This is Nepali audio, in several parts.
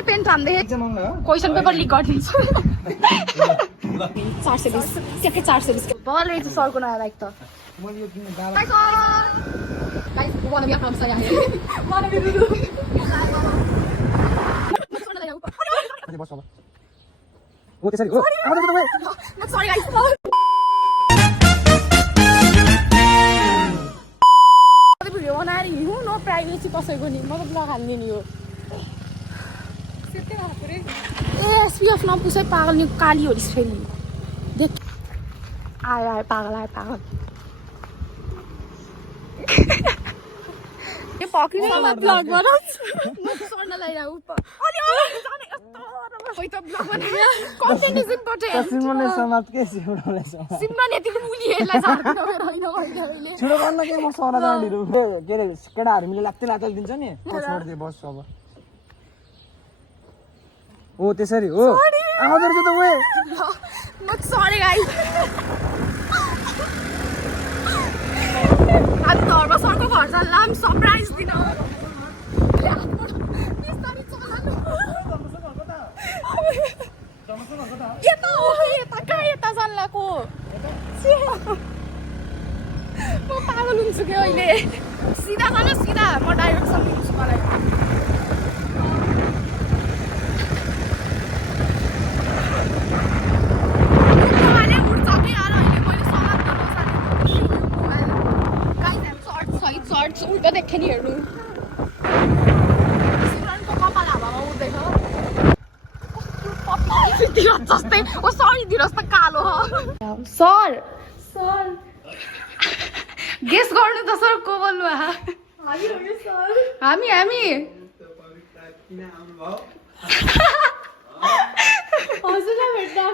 सिम्रनले पेन ठान्दै क्वेसन पेपर लिक गरिदिन्छु 420 ट्याक्कै 420 बल रहेछ सरको नयाँ बाइक त गाइस वान बी फ्रम सया वान बी दुदु ओ त्यसरी हो सरी गाइस भिडियो बनाएर हिँड्नु नो प्राइभेसी कसैको नि म त ब्लग हाल्दिनँ यो ए एसपीएफ नपुसै पागल नि काली हो रिस फेरि देख आयो पागल ये पक्रिने ब्लग बनाउँछ म सर्न लाइराउ अनि खोइ त ब्लग बनायो कन्टेन्ट इज इम्पोर्टेन्ट सिमरनले समाज के सिमरनले समाज सिमरन यति मुलीहरुलाई झार्दिन मेरो हैन अहिले छिटो गर्न के म सरा जाँदिरु के रे केटाहरु मिले लाग्दै दिन्छ नि छोड दे बस अब ओ त्यसरी हो आउँदै रहेछ त ओए म सरी गाइस आज धर्म सरको घर जान्लाम सरप्राइज दिन यता जान्लाको म पागल हुन्छु कि अहिले सिधा जान सिधा म डाइरेक्सन दिन्छु मलाई उल्टा देख्यो नि हेर्नु सिमरनको कपाल हावामा उड्दैछ जस्तै ओ सरी दिनुहोस् त कालो सर गेस गर्नु त सर को बोल्नु हामी हजुरलाई भेट्दा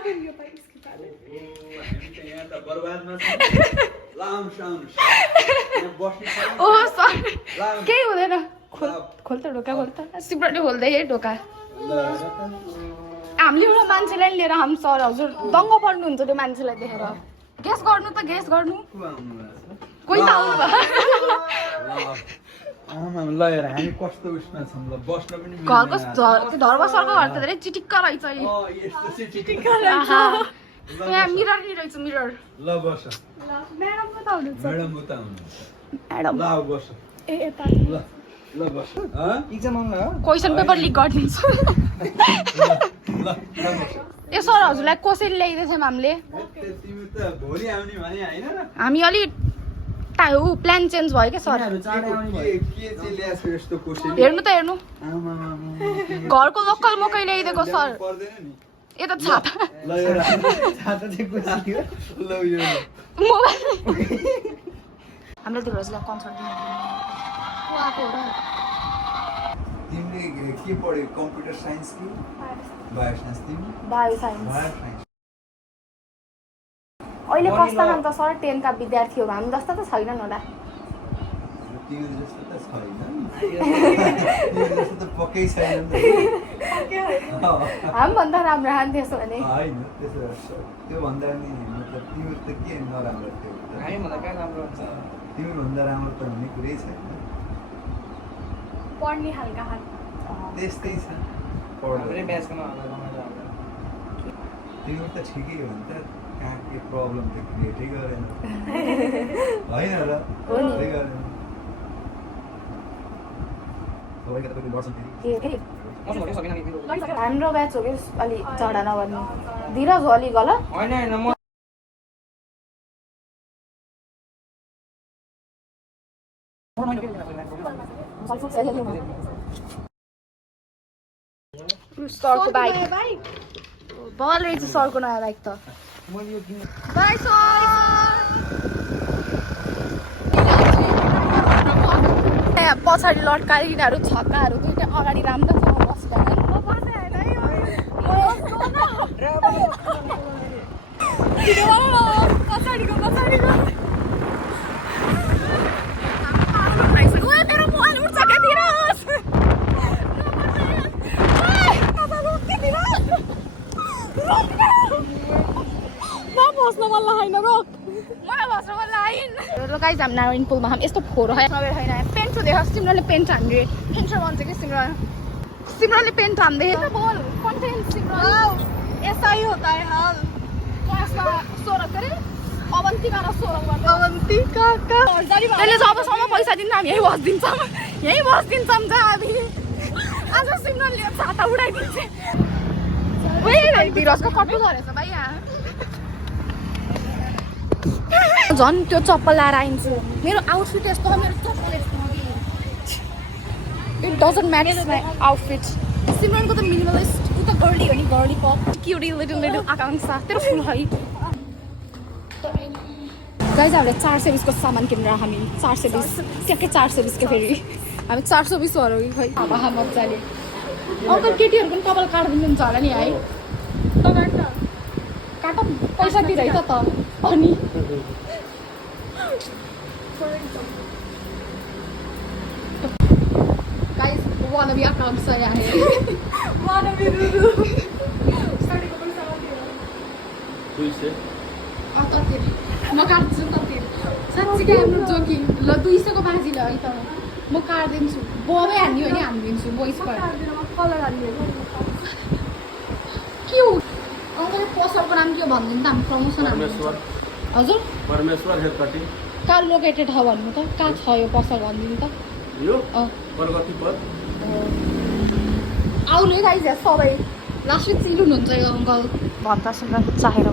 ओह सर केही हुँदैन खोल त ढोका खोल त सिमरनले खोल्दै ढोका हामीले एउटा मान्छेलाई लिएर हाम सर हजुर दङ्ग पर्नुहुन्छ त्यो मान्छेलाई देखेर गेस गर्नु त गेस गर्नु कोही त आउनु घरको धर्म सरको घर त धेरै चिटिक्क रहेछ यहाँ मिरर नि रहेछ मिरर ल बस म्याडम कता हुनुहुन्छ म्याडम उता हुनुहुन्छ म्याडम ल बस ए यता ल बस एक्जाम आउन हो क्वेसन पेपर लिक गरिदिन्छु ल बस ए सर हजुरलाई कसरी ल्याइदिएछौँ हामीले तिमी त भोलि आउने भने हैन हामी अलि प्लान चेन्ज भयो क्या सर के चाहिँ ल्याएको यस्तो क्वेशन हेर्नु त हेर्नु घरको लोकल मकै ल्याइदिएको सर पर्दैन नि यता छाता ल यो छाता चाहिँ कुछ थियो ल यो मोबाइल हामीले त्यो हजुरलाई कन्सर्ट दिनु आएको हो र तिमीले के पढ्यो कम्प्युटर साइन्स कि बायो साइन्स तिमी बायो साइन्स बायो साइन्स अहिले कस्ता छन् त सर 10 का विद्यार्थीहरू हामी जस्ता त छैनन् होला तिमी जस्तो त छैन तिमी जस्तो त पक्कै छैन हामीभन्दा राम्रो खान त्यसो भने हैन त्यसो त्यो भन्दा नि मतलब तिम्रो त के नराम्रो थियो हामी भन्दा कहाँ राम्रो हुन्छ तिम्रो भन्दा राम्रो त हुने कुरै छैन पढ्ने खालका खान त्यस्तै छ हाम्रै ब्याचकोमा होला रमाइलो होला तिम्रो त ठिकै हो नि त कहाँ के प्रब्लम त क्रिएटै गरेन होइन र हो नि। त्यही गरेन सबैका तपाईको गर्छन् फेरि मसँग सकिन नि हाम्रो ब्याच हो कि अलि चढा नभन्नु धीरज हो अलि गल हैन हैन म सरको बाइक बल रहेछ सरको नयाँ बाइक त बाई सर पछाडि लट्काइहरू छक्काहरू दुइटा अगाडि राम्रोसँग बसिरहेको पछाडिको मेरो मोबाइल उठ्छ क्या दिनुहोस् बस्न मन लागेन रोक मलाई बस्न मन लागेन गाइज हामी नारायण पुलमा हामी यस्तो फोहोर नभएर होइन पेन्ट देखाएको सिमरनले पेन्ट हान्ने पेन्ट भन्छ कि सिमरन सिमरनले पेन्ट हान्दै बोल कन्टेन्ट सिमरन ऐसा ही होता है हाल क्लासमा 16 गरे अवन्तिका र 16 गर्दै अवन्तिका का त्यसले जबसम्म पैसा दिन्छ हामी यही बस्दिन्छौँ जा हामी आज सिमरनले छाता उडाइदिन्छ ओइ धिरजको कटु झरेछ भाइ यहाँ झन् त्यो चप्पल लाएर आइन्छु मेरो आउटफिट यस्तो हो मेरो चप्पल यस्तो हो it doesn't match my outfit सिमरनको त मिनिमलिस्ट ऊ त गर्ली हो नि girly pop cutie little little Akanksha तेरो फुल है गाइज हामीले 420 को सामान किनेर हामी 420 ट्याक्कै 420 के फेरि हामी 420 हो खै हावा मजाले अङ्कल केटीहरूको पनि कपाल काटिदिनुहुन्छ होला नि है काट पैसा दिँदै त अनि गाइस वान बी आकांक्षा आहे वान बी रुरु साडीको पैसा दियो म काट्छु त साँच्चीकै हाम्रो जोकिङ ल 200 को बाजी ल है त म काट्दिन्छु बबै हान्ने हो नि हानिदिन्छु बोइस कलर हाल्ने के हो अङ्कल पसलको नाम के हो भनिदिनु त हामी प्रमोसन हाल्नु हजुर परमेश्वर हेयर कटिङ कहाँ लोकेटेड छ भन्नु त कहाँ छ यो पसल भनिदिनु त यो प्रगति पर आउनु है गाइज सबै लास्ट विक चिल्नु हुन्छ यो अङ्कल भन्दा सुन्दा चाहेर